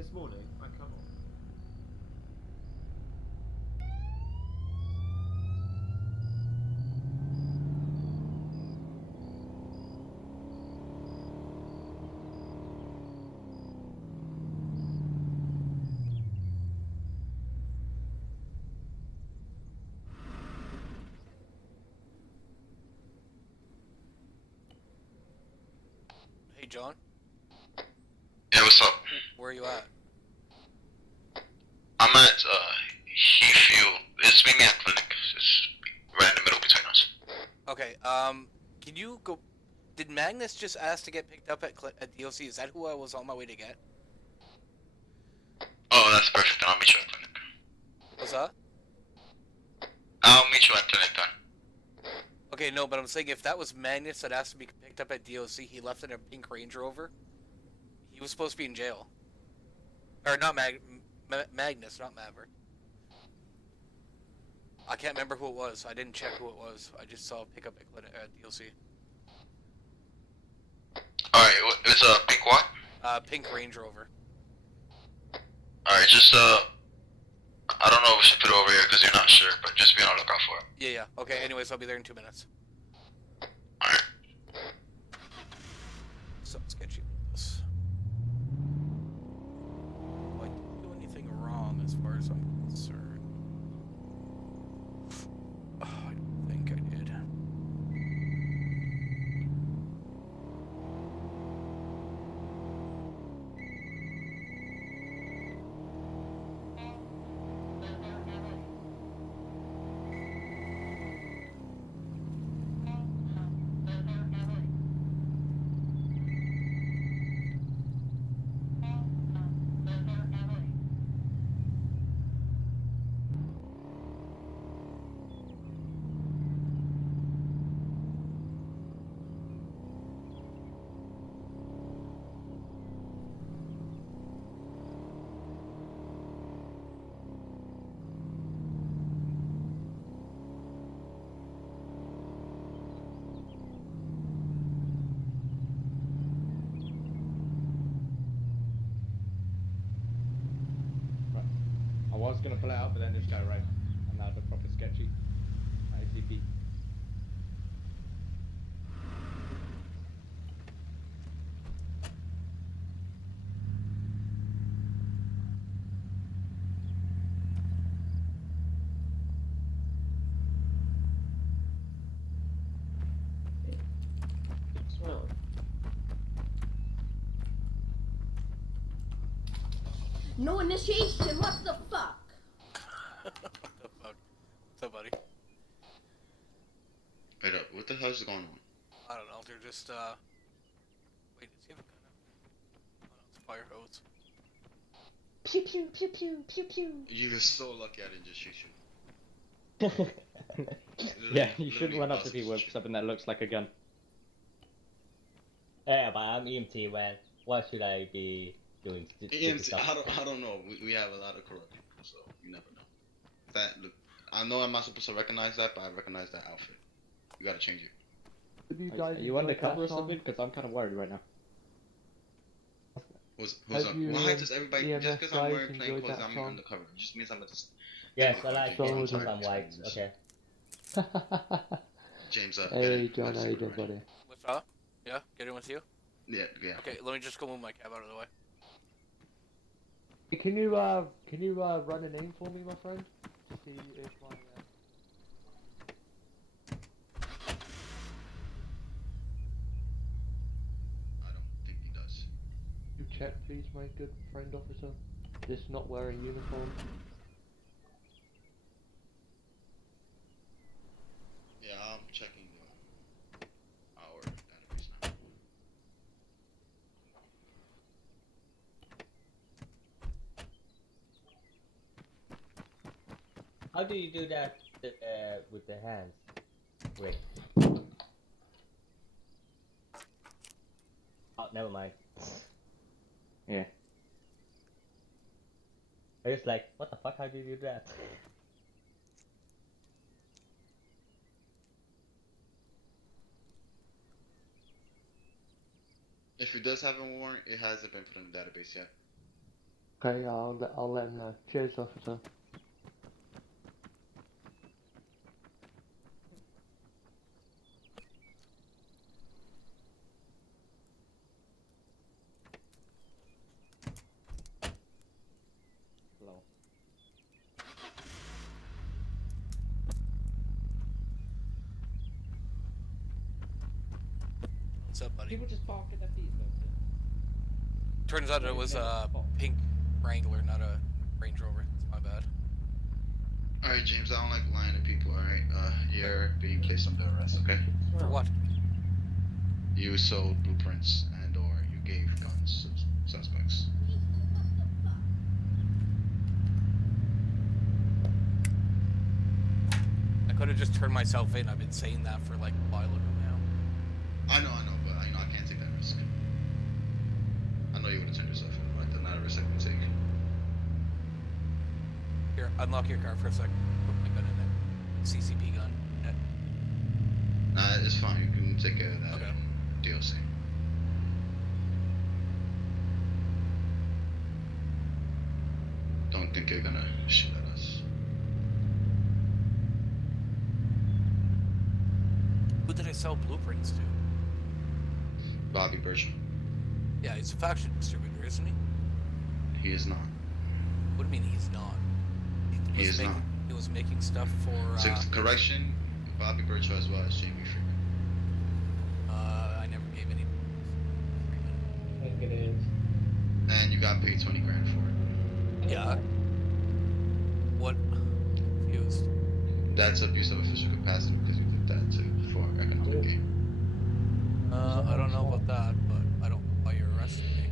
This morning, I come on. Hey, John. Yeah, what's up? Where are you at? I'm at Heathview. It's meet me at clinic. It's right in the middle between us. Okay, can you go... Did Magnus just ask to get picked up at DOC? Is that who I was on my way to get? Oh, that's perfect. Then I'll meet you at clinic. What's that? I'll meet you at clinic then. Okay, no, but I'm saying if that was Magnus that asked to be picked up at DOC, he left in a pink Range Rover. He was supposed to be in jail. Or not Magnus, not Maverick. I can't remember who it was. I didn't check who it was. I just saw pick up at DOC. Alright, it's a pink what? Pink Range Rover. Alright, just I don't know if we should put it over here because you're not sure, but just be on the lookout for it. Yeah. Okay, anyways, I'll be there in 2 minutes. Alright. Something sketchy with this. I didn't do anything wrong as far as I'm concerned. Oh, I don't think I did. I was gonna pull it out, but then this guy right. And now the proper sketchy. ICP. Well. No initiation, what the fuck? What the fuck? What's up, buddy? Wait up, what the hell is going on? I don't know, they're just, Wait, does he have a gun out? Oh no, it's a fire hose. Pew pew pew pew pew pew. You're so lucky I didn't just shoot you. Yeah, you shouldn't run up to people with something that looks like a gun. Yeah, but I'm EMT, man. Why should I be doing stupid stuff? I don't know. We have a lot of corrupt people, so you never know. That look, I know I'm not supposed to recognize that, but I recognize that outfit. You gotta change it. Are you undercover or something? Because I'm kind of worried right now. Who's up? Why does everybody just because I'm wearing plain clothes, I'm undercover? It just means I'm at this. Yes, I like it because I'm white. Okay. James, Hey, John, how you doing, buddy? What's up? Yeah? Get in with you? Yeah. Okay, let me just go move my cab out of the way. Can you run a name for me, my friend? To see if my I don't think he does. you check, please, my good friend officer. Just not wearing uniform. Yeah, I'm checking our database now. How do you do that with the hands? Wait. Oh, never mind. Yeah. I was like, what the fuck? How do you do that? If he does have a warrant, it hasn't been put in the database yet. Okay, I'll let him know. Cheers, officer. Hello. What's up, buddy? People just park in their feet, though. Turns out it was a pink Wrangler, not a Range Rover. It's my bad. Alright, James, I don't like lying to people, alright? You're being placed under arrest, okay? For what? You sold blueprints and or you gave guns to suspects. I could have just turned myself in. I've been saying that for like a while ago now. I know, but I can't take that risk. I know you would have turned yourself in, but that's not a risk I can take. Here, unlock your car for a second. Put my gun in there. CCP gun. Yeah. Nah, it's fine. You can take care of that. Okay. DLC. Don't think you're gonna shoot at us. Who did I sell blueprints to? Bobby Bertram. Yeah, he's a faction distributor, isn't he? He is not. What do you mean he's not? He is making, not. He was making stuff for. So, correction, Bobby Bertram as well as Jamie Freeman. I never gave any. I think it is. And you got paid 20 grand for it. Yeah. What? Confused. That's abuse of official capacity because you did that too for economic gain. I don't know about that, but I don't know why you're arresting me.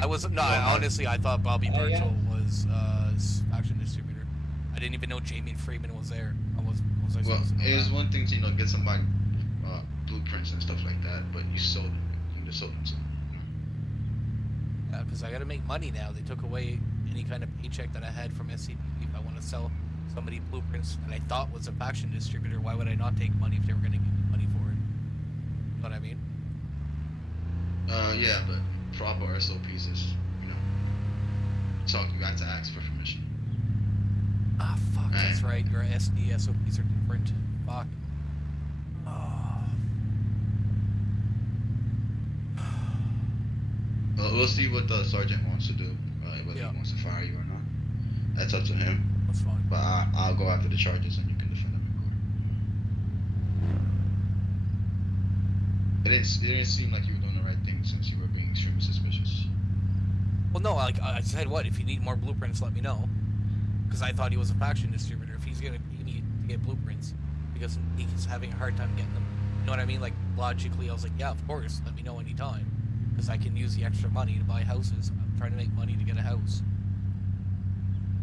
I was honestly I thought Bobby Birchall was faction distributor. I didn't even know Jamie Freeman was there. Was I Well, supposed to know it was that? one thing to get somebody blueprints and stuff like that, but you sold them. You just sold them to them. Yeah, because I got to make money now. They took away any kind of paycheck that I had from SCP. If I want to sell somebody blueprints that I thought was a faction distributor, why would I not take money if they were going to give me money for it? You know what I mean? Yeah, but proper SOPs is, you got to ask for permission. Ah, fuck, that's Right. right. Your SD SOPs are different. Fuck. Oh. We'll see what the sergeant wants to do, whether Yeah. he wants to fire you or not. That's up to him. That's fine. But I'll go after the charges and you can defend them in court. It didn't seem like you were doing the right thing since you were being extremely suspicious. Well, no, like I said, what? If you need more blueprints, let me know. Because I thought he was a faction distributor. If he's gonna pay me to get blueprints, because he's having a hard time getting them. You know what I mean? Like logically, I was like, yeah, of course. Let me know anytime, because I can use the extra money to buy houses. I'm trying to make money to get a house.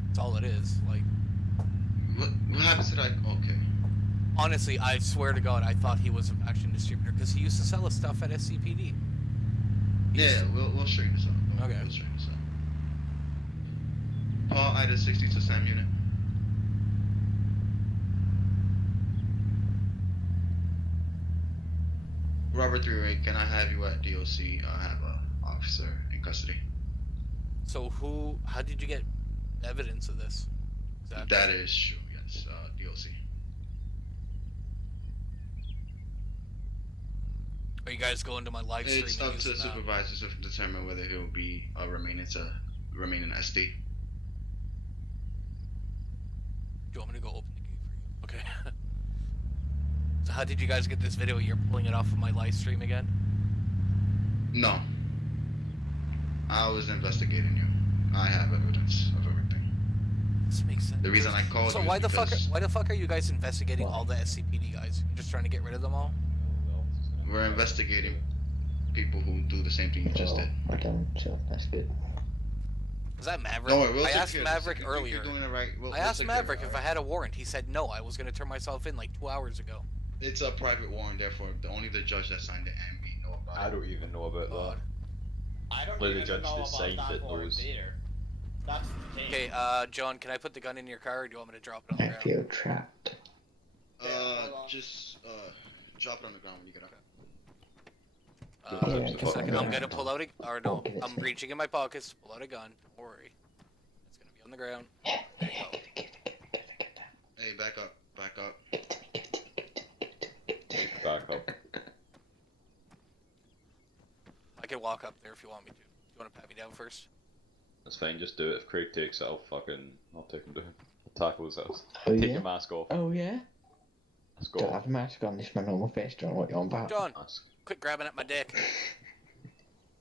That's all it is. Like, What happens to that? Okay. honestly, I swear to God, I thought he was a faction distributor because he used to sell his stuff at SCPD. Yeah, we'll straighten this out. Okay. We'll straighten this out. Paul, Ida 60 to Sam unit. Robert 38, can I have you at DOC? I have a officer in custody. So how did you get evidence of this? Exactly. That is true, yes. DOC. Are you guys going to my live stream? It's and up to the using that? supervisors to determine whether he'll be remain in SD. Do you want me to go open the gate for you? Okay. So how did you guys get this video? You're pulling it off of my live stream again? No. I was investigating you. I have evidence of everything. This makes sense. The reason I called So you why is the fuck? because Why the fuck are you guys investigating Why? all the SCPD guys? You're just trying to get rid of them all? we're investigating people who do the same thing you just did. I don't, so that's good. Is that Maverick? Don't worry, we'll I take asked care of this. Maverick If earlier. You're doing it right. I asked Maverick if I had a warrant. He said no. I was gonna turn myself in like 2 hours ago. It's a private warrant, therefore only the judge that signed it and me know about I it. don't even know about God. I don't Lily even Judge know that about signed that it warrant knows. either. That's the thing. Okay, John, can I put the gun in your car, or do you want me to drop it on the I ground? feel trapped. Yeah, hold on. Just drop it on the ground when you get up. Don't Uh, touch Yeah, the just a second. fucking I'm ground. gonna pull out a. Or no, give it I'm to me. reaching in my pockets to pull out a gun. Don't worry. It's gonna be on the ground. Yeah, There you yeah, go. give it, give it, give it, give it, give it. Hey, back up, back up. Give it to me, give it to me, give it to me. Back up. I can walk up there if you want me to. You want to pat me down first? That's fine, just do it. If Craig takes it, I'll take him down. Tackle his house. Oh, Take yeah? your mask off. Oh, yeah? Mask Don't off. have a mask on, this is my normal face, don't know what you're on about. John, Mask. quit grabbing at my dick.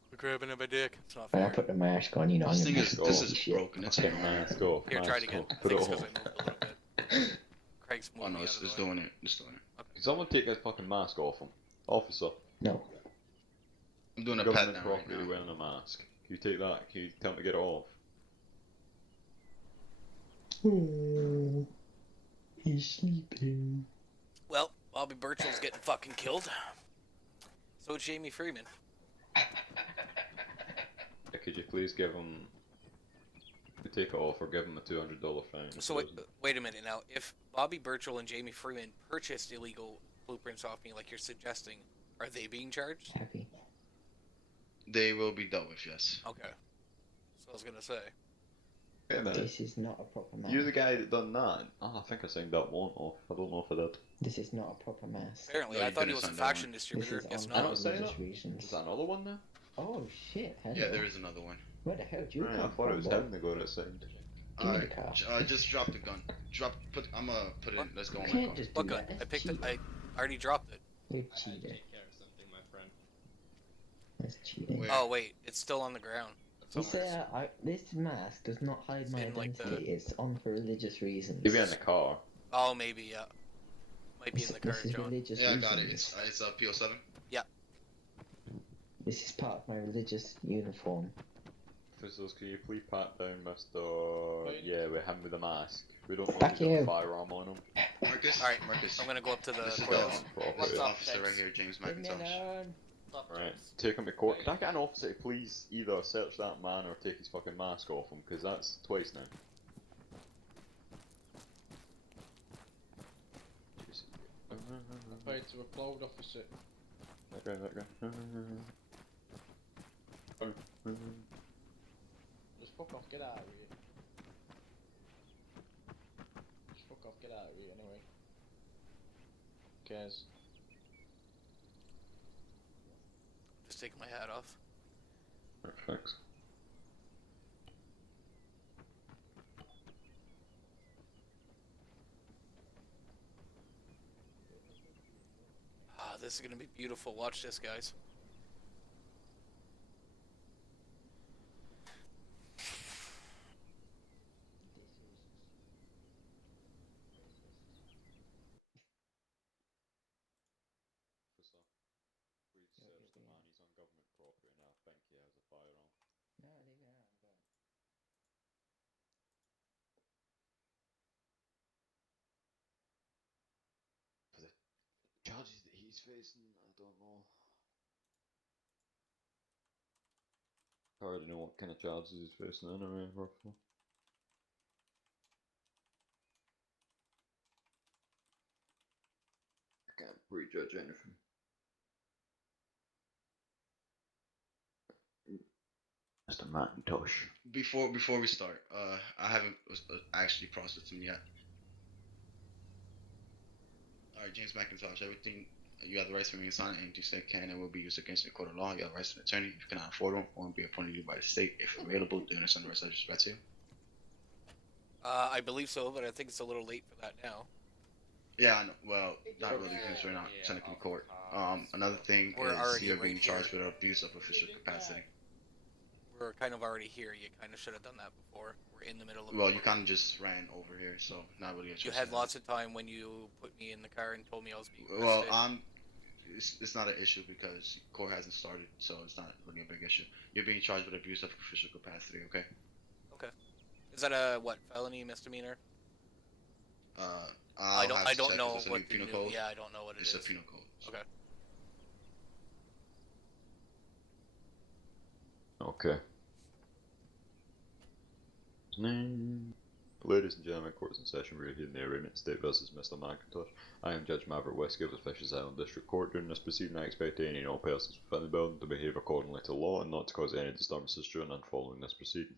Quit grabbing at my dick. It's not When I fair. put the mask on, you know, This I'm thing gonna is mask this off is shit. broken. It's Okay, annoying. mask off. Here, try it mask again. off. I Put think it it's because on. I moved a little bit. Craig's Oh moving no, me out it's of the way. doing it. It's doing it. Can someone take his fucking mask off him? Officer, No. I'm doing a pat government down right property now. wearing a mask. Can you take that? Can you tell him to get it off? Oh, he's sleeping. Well, Bobby Birchall's getting fucking killed. So is Jamie Freeman. Yeah, could you please give him... take it off or give him a $200 fine? if So he wait, doesn't. wait a minute now. If Bobby Birchall and Jamie Freeman purchased illegal blueprints off me, like you're suggesting, are they being charged? Happy. They will be dealt with, yes. Okay. So I was gonna say. Wait a minute. This is not a proper mask. You're the guy that done that? Oh, I think I signed that one off. I don't know if I did. This is not a proper mask. Apparently, No, I you thought he didn't was a sign that faction one. distributor. This is Guess on I not. don't say religious that. reasons. Is that another one now? Oh shit, hello. Yeah, there is another one. Where the hell do you Right, I come thought it was from, boy? him that got it signed. Give me the Alright, car. just drop the gun. I'm gonna put it in. Let's go You on my can't car. just do What gun? that. I That's picked it. cheating. I already dropped it. You're I cheating. take care of something, my friend. That's cheating. Where? Oh wait, it's still on the ground. You Somewhere. say this mask does not hide my in, like, identity. It's on for religious reasons. Maybe in the car. Oh, maybe yeah. Might be in the car, This is John. religious Yeah, I reasons. got it. It's PO7. This is part of my religious uniform. Officers, can you please pat down Mr. Yeah, with him with the mask. We don't want Back to get a you. firearm on him. Marcus. All right, Marcus. I'm gonna go up to the This is courthouse. the Property. What's up, officer right Tex? here, James Leave me McIntosh. alone. What's up, Right, Tex? take him to court. Can I get an officer to please either search that man or take his fucking mask off him? Because that's twice now. Paid to upload officer. That guy. Just fuck off, get out of here. Just fuck off, get out of here anyway. Who cares? Just taking my hat off. Thanks. Ah, this is gonna be beautiful. Watch this, guys. Officer, please search the man. He's on government property and I think he has a firearm. No, leave me alone. Go. For the charges that he's facing, I don't know. I already know what kind of charges he's facing anyway, roughly. I can't prejudge anything. Mr. Macintosh. Before we start, I haven't actually processed him yet. Alright, James McIntosh, everything you have the rights to remain silent and to say can and will be used against you in a court of law. You have the rights to an attorney if you cannot afford one or be appointed to you by the state if available. Do you understand the rights I just read to you? I believe so, but I think it's a little late for that now. Yeah, I know. Well, not really because we're not technically court. Another thing We're is already you're being right here. charged with abuse of official capacity. We're kind of already here. You kind of should have done that before. We're in the middle of. Well, you kind of just ran over here, so not really a You had lots of time when you put me in the car and told me I was being Well, arrested. it's not an issue because court hasn't started, so it's not really a big issue. You're being charged with abuse of official capacity, okay? Is that a what felony misdemeanor? I I don't know It's a what new the penal new, code. yeah, I don't know what it It's is. a penal code. So. Okay. Okay. His name. Ladies and gentlemen, court is in session. We're hearing the arraignment State versus Mr. McIntosh. I am Judge Maverick Westgate of the Fishes Island District Court. During this proceeding, I expect any and all persons within the building to behave accordingly to law and not to cause any disturbances during and following this proceeding.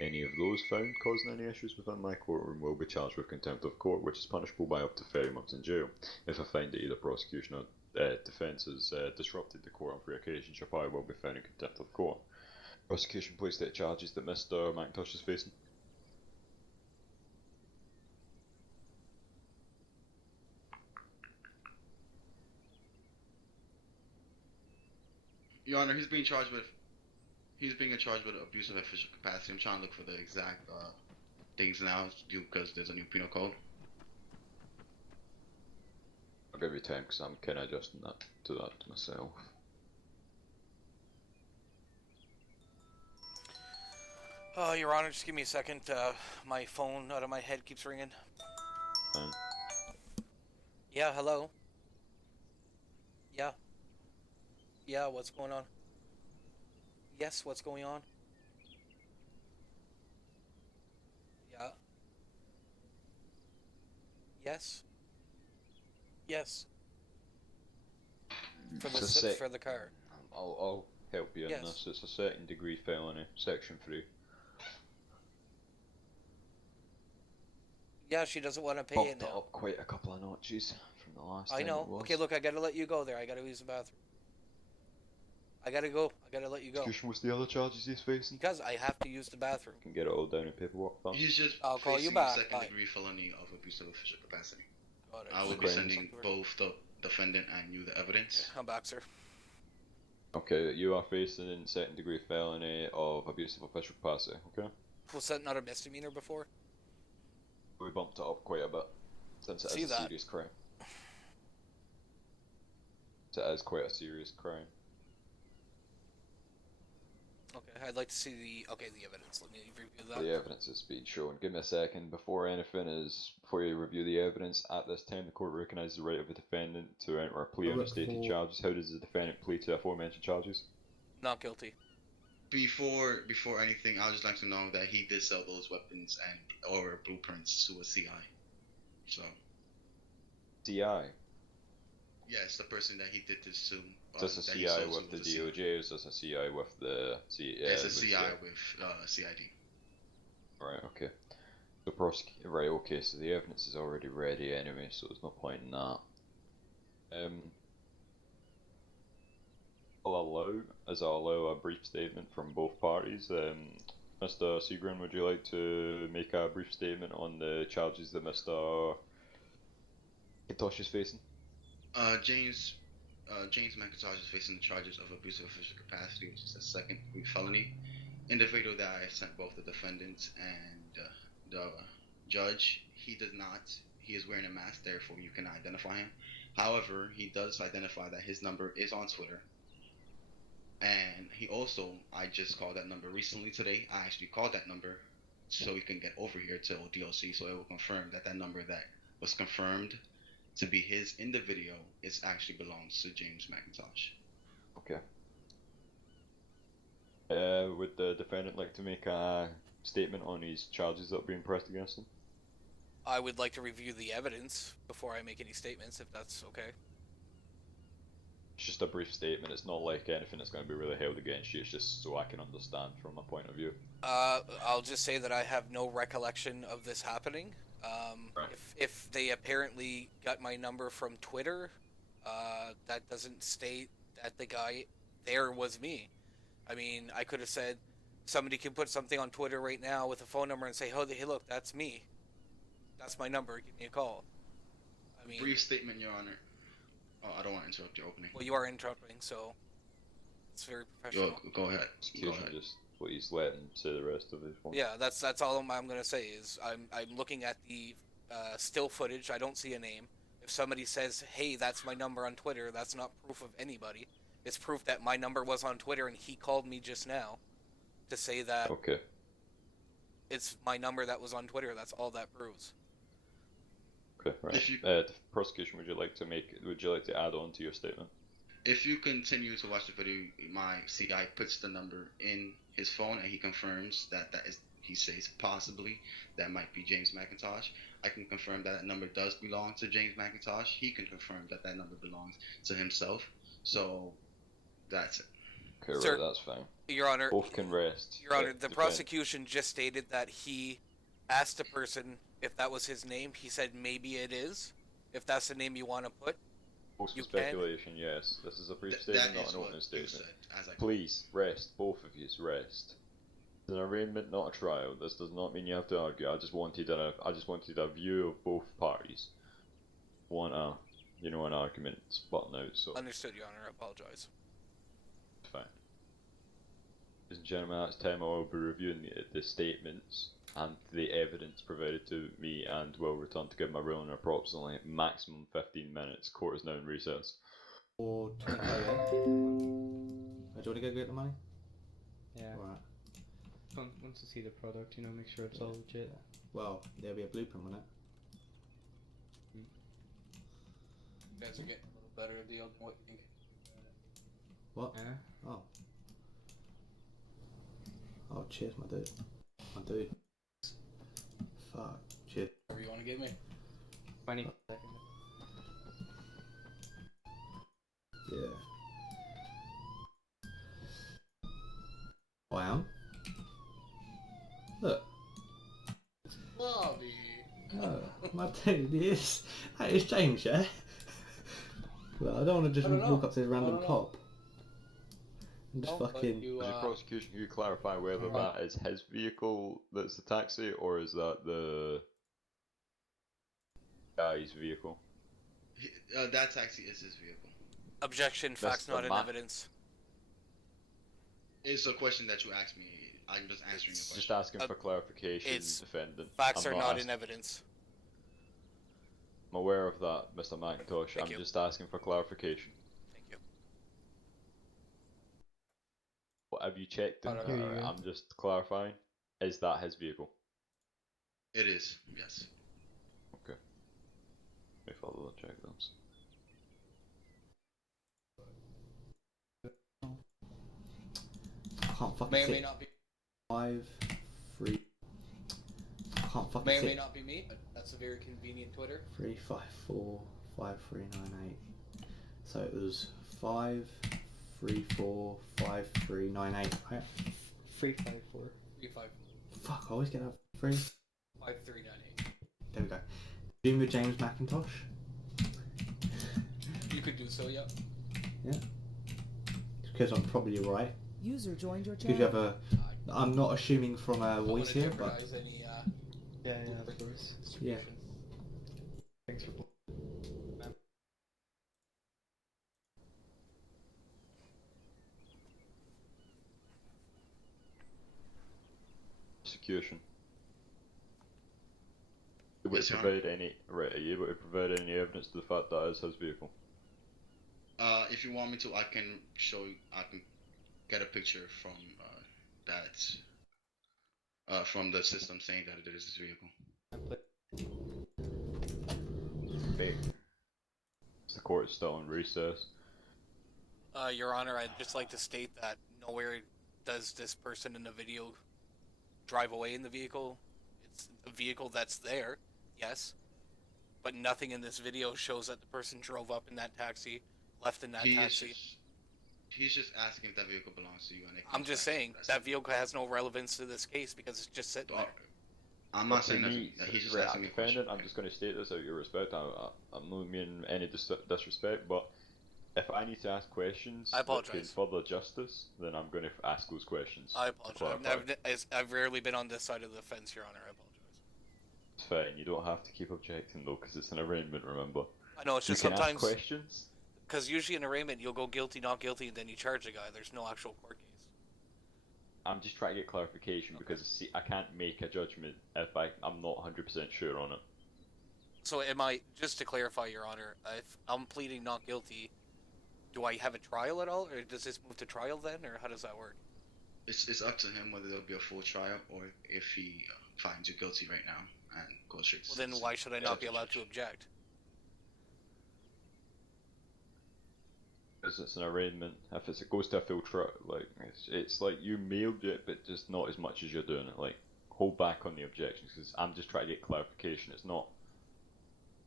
Any of those found causing any issues within my courtroom will be charged with contempt of court, which is punishable by up to 30 months in jail. If I find that either prosecution or defence has disrupted the court on three occasions, your party will be found in contempt of court. Prosecution, please state charges that Mr. McIntosh is facing. Your Honor, he's being charged with abuse of official capacity. I'm trying to look for the exact things now, because there's a new penal code. I'll give you time because I'm kind of adjusting that to myself. Your Honor, just give me a second. My phone out of my head keeps ringing. Yeah, hello. Yeah. Yeah, what's going on? Yes, what's going on? Yeah. Yes. Yes. For the car. I'll help you in this. It's a second degree felony, section 3. Yeah, she doesn't want to pay it now. Bumped it up quite a couple of notches from the last I time know. it was. Okay, look, I gotta let you go there. I gotta use the bathroom. I gotta go. I gotta let you go. Execution, what's the other charges he's facing? Because I have to use the bathroom. Can get it all down in paperwork, pal. He's just I'll call you facing back. second Bye. degree felony of abuse of official capacity. Got it. I will be Okay. sending both the defendant and you the evidence. I'm back, sir. Okay, you are facing second degree felony of abuse of official capacity, okay? Was that not a misdemeanor before? We bumped it up quite a bit, since it See is a that? serious crime. It is quite a serious crime. Okay, I'd like to see the evidence. Let me review that. The evidence is being shown. Give me a second. Before you review the evidence, at this time the court recognises the right of the defendant to enter a plea on the stated charges. How does the defendant plead to the aforementioned charges? Not guilty. Before anything, I'd just like to know that he did sell those weapons or blueprints to a CI. So. CI? Yes, the person that he did this to. Is this a CI with the DOJ, or is this a CI with the It's a CI with CID. Right, okay. Right, okay, so the evidence is already ready anyway, so there's no point in that. I'll allow a brief statement from both parties. Mr. Seagrant, would you like to make a brief statement on the charges that Mr. McIntosh is facing? James McIntosh is facing the charges of abuse of official capacity, which is a second degree felony. In the video that I sent both the defendant and the judge, he does not. He is wearing a mask, therefore you cannot identify him. However, he does identify that his number is on Twitter. And I just called that number recently today. I actually called that number so he can get over here to ODLC, so it will confirm that that number that was confirmed to be his in the video actually belongs to James McIntosh. Okay. Would the defendant like to make a statement on his charges that are being pressed against him? I would like to review the evidence before I make any statements, if that's okay. It's just a brief statement. It's not like anything that's going to be really held against you. It's just so I can understand from my point of view. I'll just say that I have no recollection of this happening. Right. If they apparently got my number from Twitter, that doesn't state that the guy there was me. I mean, I could have said, somebody can put something on Twitter right now with a phone number and say, hey, look, that's me. That's my number. Give me a call. I mean, Brief statement, Your Honor. Oh, I don't want to interrupt your opening. Well, you are interrupting, so it's very professional. Go ahead. Go ahead. Just please let him say the rest of his point. Yeah, that's all I'm gonna say is I'm looking at the still footage. I don't see a name. If somebody says, "Hey, that's my number on Twitter," that's not proof of anybody. It's proof that my number was on Twitter and he called me just now to say that Okay. it's my number that was on Twitter. That's all that proves. Okay, right. The prosecution, would you like to add on to your statement? If you continue to watch the video, my CI puts the number in his phone and he confirms that he says possibly that might be James McIntosh. I can confirm that that number does belong to James McIntosh. He can confirm that that number belongs to himself. So that's it. Okay, Sir, right, that's fine. Your Honor, Both can rest. Your Honor, but the defend. prosecution just stated that he asked a person if that was his name. He said maybe it is. If that's the name you want to put, Most you of can. speculation, yes. This is a brief That statement, not is an what opening you statement. said. As I Please, rest. Both of you, rest. It's an arraignment, not a trial. This does not mean you have to argue. I just wanted a view of both parties. Want an argument spotting out, so Understood, Your Honor. I apologize. it's fine. Ladies and gentlemen, that's time I will be reviewing the statements and the evidence provided to me, and will return to give my ruling in approximately maximum 15 minutes. Court is now in recess. Or 20k, yeah? Do you want to go get the money? Yeah. Alright. Once to see the product, make sure it's all legit. Well, there'll be a blueprint on it. You guys are getting a little better deal than what you think. What? Yeah. Oh. Oh, cheers, my dude. My dude. Fuck. Cheers. Whatever you want to give me. 20. Yeah. I am. Look. Bobby. Oh, my dude, that is James, yeah? Well, I don't want to just walk up to this random cop and just fucking... As a prosecution, can you clarify whether that is his vehicle that's the taxi, or is that the guy's vehicle? That taxi is his vehicle. Objection, facts not in evidence. It's a question that you asked me. I'm just answering your question. Just asking for clarification, it's defendant. Facts are not in evidence. I'm aware of that, Mr. McIntosh. Thank I'm you. just asking for clarification. Thank you. What have you checked? Alright, here you go. I'm just clarifying. Is that his vehicle? It is, yes. Okay. Let me follow the check those. I can't fucking May or sit. may not be. 5, 3. I can't fucking May or sit. may not be me, but that's a very convenient Twitter. 3, 5, 4, 5, 3, 9, 8. So it was 5, 3, 4, 5, 3, 9, 8. Right? 354. 35. Fuck, I always get that 3. 5398. There we go. Doing with James McIntosh. You could do so, yeah. Yeah. Because I'm probably right. User joined your Because channel. you have a. I'm not assuming from a voice here, but. Any, Yeah, of course. Yeah. Thanks for Prosecution. Are you able Yes, to Your provide any are you able to provide any evidence to the fact that is his vehicle? If you want me to, I can show you. I can get a picture from from the system saying that it is his vehicle. Fake. The court is still in recess. Your Honor, I'd just like to state that nowhere does this person in the video drive away in the vehicle. It's a vehicle that's there, yes, but nothing in this video shows that the person drove up in that taxi, left in that taxi. He's just asking if that vehicle belongs to you. And I'm just saying that vehicle has no relevance to this case because it's just sitting there. I'm not saying that. He's just asking me a question. Defendant, I'm just going to state this out of your respect. I'm not meaning any disrespect, but if I need to ask questions I apologize. that can further justice, then I'm going to ask those questions. I apologize. I've rarely been on this side of the fence, Your Honor. I apologize. It's fine. You don't have to keep objecting though, because it's an arraignment. Remember. I know it's just you can sometimes ask questions. because usually in arraignment you'll go guilty, not guilty, and then you charge the guy. There's no actual court case. I'm just trying to get clarification because see, I can't make a judgment if I'm not 100% sure on it. So am I, just to clarify, Your Honor, if I'm pleading not guilty, do I have a trial at all, or does this move to trial then, or how does that work? It's up to him whether there'll be a full trial or if he finds you guilty right now and goes straight to Well, then why should I not be allowed to object? Because it's an arraignment. If it goes to a full trial, like it's like you mailed it, but just not as much as you're doing it. Like hold back on the objections because I'm just trying to get clarification. It's not.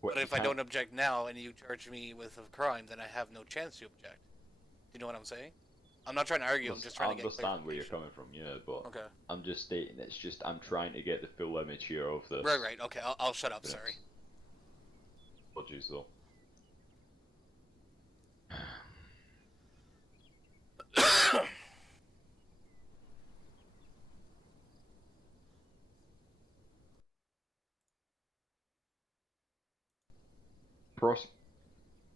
But if I don't object now and you charge me with a crime, then I have no chance to object. Do you know what I'm saying? I'm not trying to argue. I'm just trying to get understand where you're coming from, yeah, but okay. I'm just stating it's just I'm trying to get the full image here of this. Right. Okay, I'll shut up. Yes. Sorry. Apologies, though.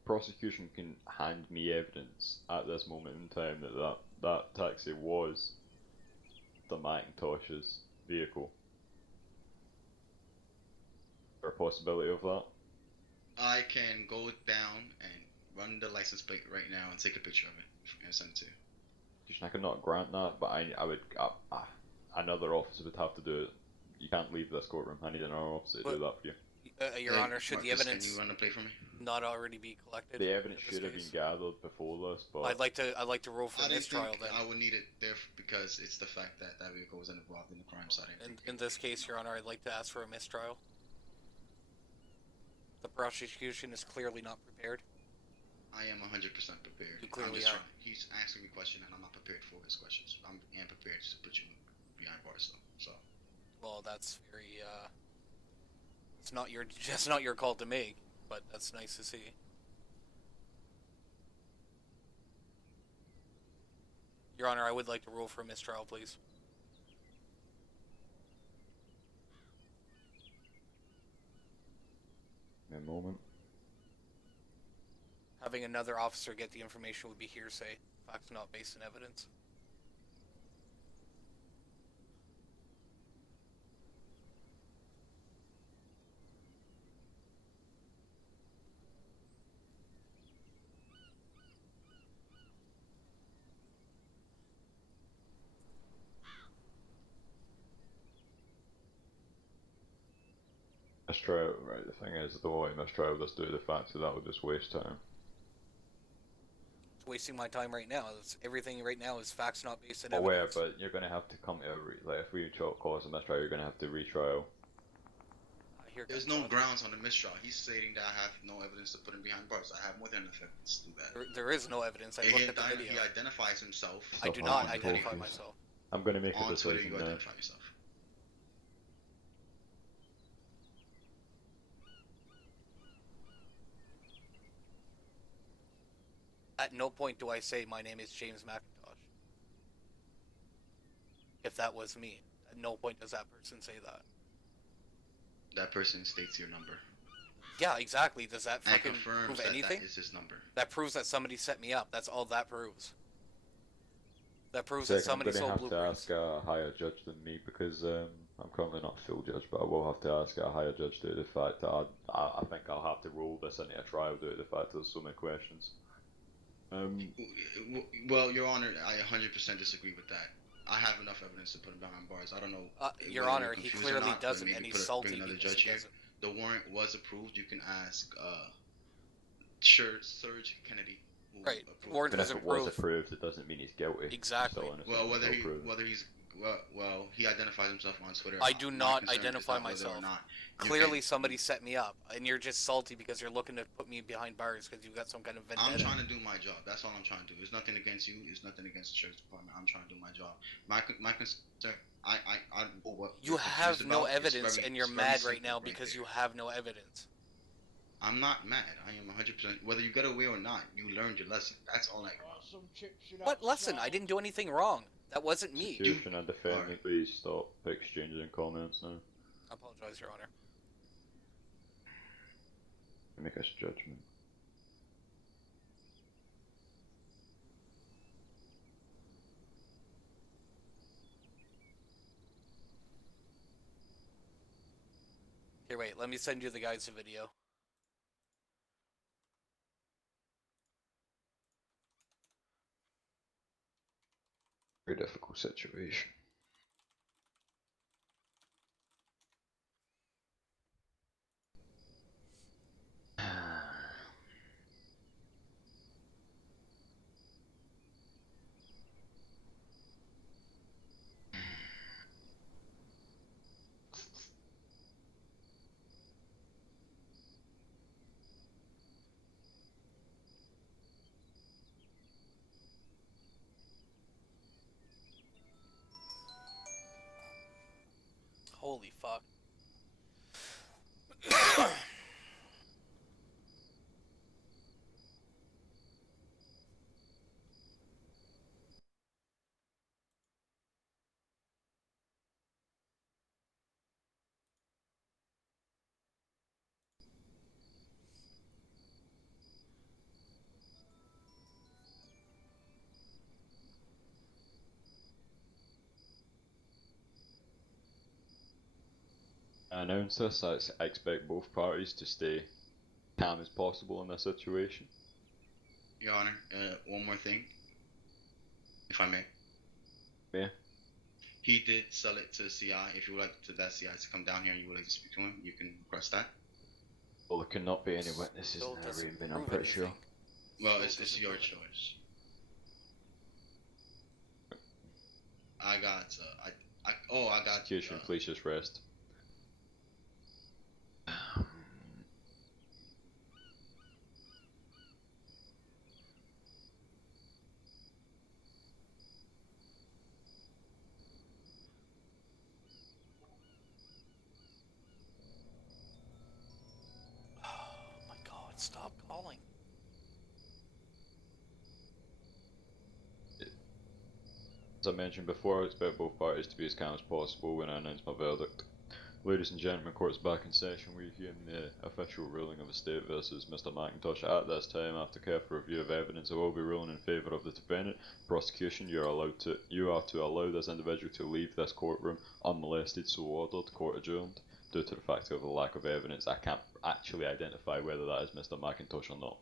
Prosecution can hand me evidence at this moment in time that taxi was the Macintosh's vehicle. Is there a possibility of that? I can go down and run the license plate right now and take a picture of it and send it to you. I cannot grant that, but I would. Another officer would have to do it. You can't leave this courtroom. I need another officer to do that for you. Your Honor, should Marcus, the evidence can you run the plate for me? not already be collected? The evidence should have been gathered before this, but I'd like to rule for mistrial then. I would need it there because it's the fact that that vehicle was involved in the crime site. In this case, Your Honor, I'd like to ask for a mistrial. The prosecution is clearly not prepared. I am 100% prepared. You clearly are. He's asking me a question and I'm not prepared for his questions. I am prepared to put you behind bars though. So. Well, that's very. It's not your call to make, but that's nice to see. Your Honor, I would like to rule for a mistrial, please. in a moment. Having another officer get the information would be hearsay. Facts not based in evidence. Mistrial, right, the thing is, the way mistrial does do the fact that would just waste time. It's wasting my time right now. Everything right now is facts not based in Aware, evidence. but you're going to have to come to like, if we cause a mistrial, you're going to have to retrial. There's no grounds on the mistrial. He's stating that I have no evidence to put him behind bars. I have more than enough evidence to do that. There is no evidence. I looked at the video. He identifies himself. I do not identify myself. I'm going to make a On Twitter, decision you now. identify yourself. At no point do I say my name is James McIntosh. If that was me, at no point does that person say that. That person states your number. Yeah, exactly. Does that And fucking confirms prove that anything? that is his number. That proves that somebody set me up. That's all that proves. That proves that somebody sold I'm blueprints. going to have to ask a higher judge than me because I'm currently not a full judge, but I will have to ask a higher judge due to the fact that I think I'll have to roll this into a trial due to the fact that there's so many questions. Well, Your Honor, I 100% disagree with that. I have enough evidence to put him behind bars. I don't know. Your whether Honor, you're he confused clearly or not, but doesn't, maybe and he's bring salty another because judge he here. doesn't. The warrant was approved. You can ask Serge Kennedy. Who Right. approved Warrant it. Even was if it was approved. approved, it doesn't mean he's guilty. Exactly. Still innocent, Well, until proven. whether he's well, he identifies himself on Twitter. I do My not concern is identify not whether or myself. not you Clearly, can- somebody set me up, and you're just salty because you're looking to put me behind bars because you've got some kind of vendetta. I'm trying to do my job. That's all I'm trying to do. It's nothing against you. It's nothing against the sheriff's department. I'm trying to do my job. My concern. What You you're have confused no about is evidence, very- and you're it's very mad right simple now right because there. you have no evidence. I'm not mad. I am 100%. Whether you get away or not, you learned your lesson. That's all I. But listen, I didn't do anything wrong. That wasn't me. Prosecution and defendant, Alright. please stop exchanging comments now. I apologize, Your Honor. Make a judgment. Here, wait. Let me send you the guy's video. Very difficult situation. Holy fuck. I announce this. I expect both parties to stay calm as possible in this situation. Your Honor, one more thing, if I may. Yeah. He did sell it to CI. If you would like to that CI to come down here and you would like to speak to him, you can request that. Well, there cannot be any witnesses Still in that doesn't arraignment, I'm prove pretty sure. anything. Well, Still it's doesn't your prove anything. choice. I got, I got. Prosecution, please just rest. Oh my god, stop calling. As I mentioned before, I expect both parties to be as calm as possible when I announce my verdict. Ladies and gentlemen, court's back in session. We're hearing the official ruling of the state versus Mr. McIntosh. At this time, after careful review of evidence, I will be ruling in favour of the defendant. Prosecution, you are to allow this individual to leave this courtroom unmolested, so ordered. Court adjourned. Due to the fact of the lack of evidence, I can't actually identify whether that is Mr. McIntosh or not.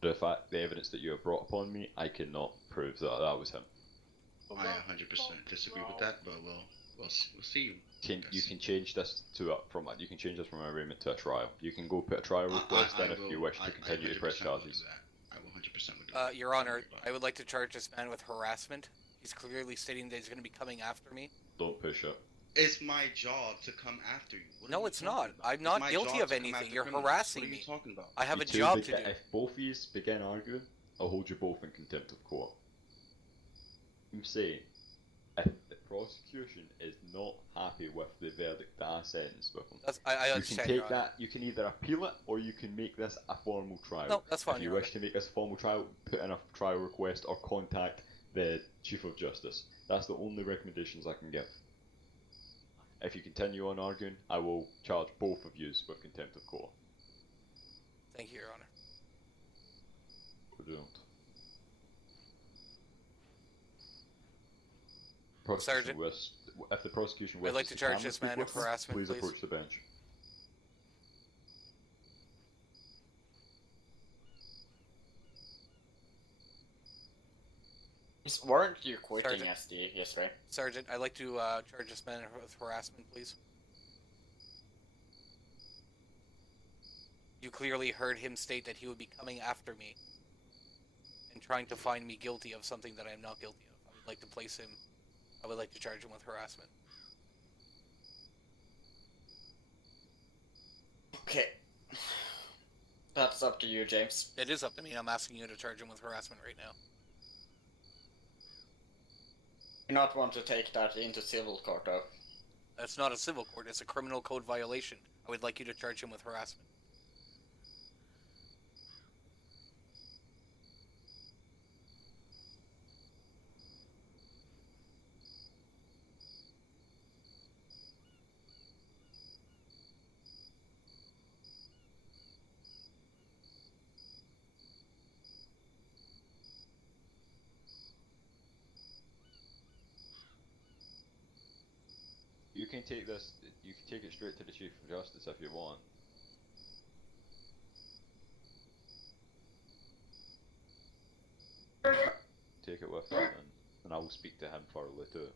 The evidence that you have brought upon me, I cannot prove that that was him. I 100% disagree with that, but we'll see. You can change this from an arraignment to a trial. You can go put a trial request in if you wish to continue to press charges. I will 100% do that. Your Honor, I would like to charge this man with harassment. He's clearly stating that he's going to be coming after me. Don't push it. It's my job to come after you. No, it's not. I'm not guilty of anything. You're harassing me. What are you talking about? I have a job to do. If both of you begin arguing, I'll hold you both in contempt of court. I'm saying, if the prosecution is not happy with the verdict that I sentenced with them, I understand. You can take that. You can either appeal it or you can make this a formal trial. No, that's fine. If you wish to make this a formal trial, put in a trial request or contact the Chief of Justice. That's the only recommendations I can give. If you continue on arguing, I will charge both of you with contempt of court. Thank you, Your Honor. Sergeant, if the prosecution wishes I'd like to charge this man with harassment, please approach the bench. Weren't you quitting Sergeant. SD yesterday? Sergeant, I'd like to charge this man with harassment, please. You clearly heard him state that he would be coming after me and trying to find me guilty of something that I am not guilty of. I would like to charge him with harassment. Okay. That's up to you, James. It is up to me. I'm asking you to charge him with harassment right now. You not want to take that into civil court, though. That's not a civil court. It's a criminal code violation. I would like you to charge him with harassment. You can take this. You can take it straight to the Chief of Justice if you want. Take it with him, and I will speak to him thoroughly too.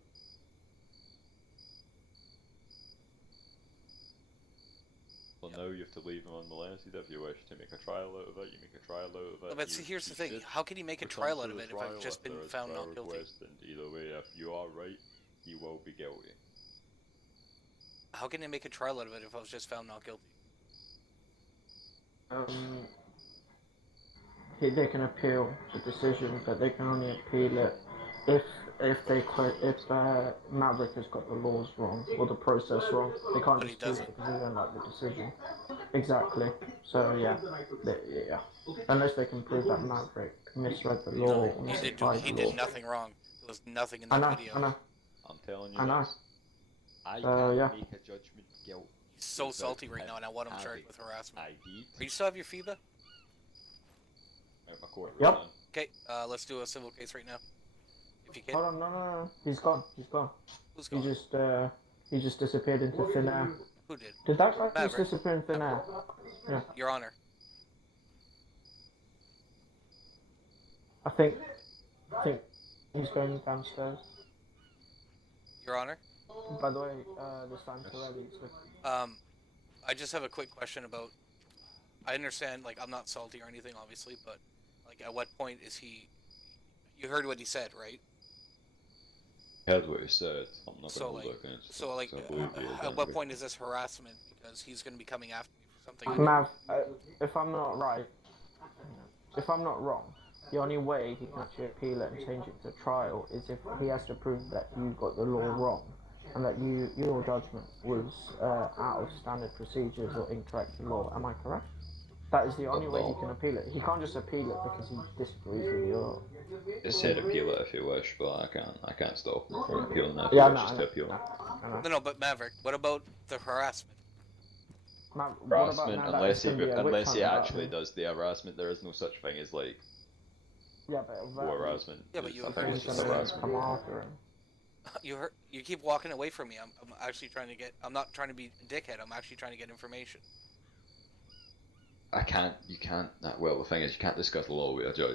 So now you have to leave him unmolested. If you wish to make a trial out of it, you make a trial out of it. But see, here's the thing. How can he make a trial out of it if I've just been found not guilty? And either way, if you are right, he will be guilty. How can they make a trial out of it if I was just found not guilty? They can appeal the decision, but they can only appeal it if if Maverick has got the laws wrong or the process wrong, they can't But he just do it doesn't. because they don't like the decision. Exactly. So yeah, yeah. Unless they can prove that Maverick misread the law or He misapplied he the did law. nothing wrong. There was nothing in I that know. video. I know. I'm telling you I know. this. I So, can't yeah. make a judgment guilt. He's so without salty right him now, and I want him having charged with harassment. ID'd Are you still have your FIBA? out my court. Yep. Done. Okay, let's do a civil case right now. If you can. Hold on, no. He's gone. He's gone. Who's He gone? just disappeared into thin air. Who did? Did that guy just Maverick. disappear in thin air? Yeah. Your Honor. I think he's going downstairs. Your Honor. By the way, the Santorelli. I just have a quick question about. I understand, like, I'm not salty or anything, obviously, but, like, at what point is he? You heard what he said, right? Heard what he said. I'm not So, gonna hold like, that against him, so, like, I believe he is at what angry. point is this harassment? Because he's going to be coming after me for something. Mav, if I'm not right, if I'm not wrong, the only way he can actually appeal it and change it to trial is if he has to prove that you got the law wrong and that your judgment was out of standard procedures or incorrect law. Am I correct? That is the only way he can appeal it. He can't just appeal it because he disagrees with your. He said appeal it if you wish, but I can't stop him from appealing it if Yeah, he no, wishes I to know. appeal. No, but Maverick, what about the harassment? Mav, what about Harassment, now that unless it's he gonna be a witch unless he hunt about actually him? does the harassment, there is no such thing as like Yeah, but harassment. Yeah, but you It's heard nothing, what it's he just said. harassment. Come after him. You keep walking away from me. I'm actually trying to get. I'm not trying to be a dickhead. I'm actually trying to get information. You can't. Well, the thing is, you can't discuss the law with a judge.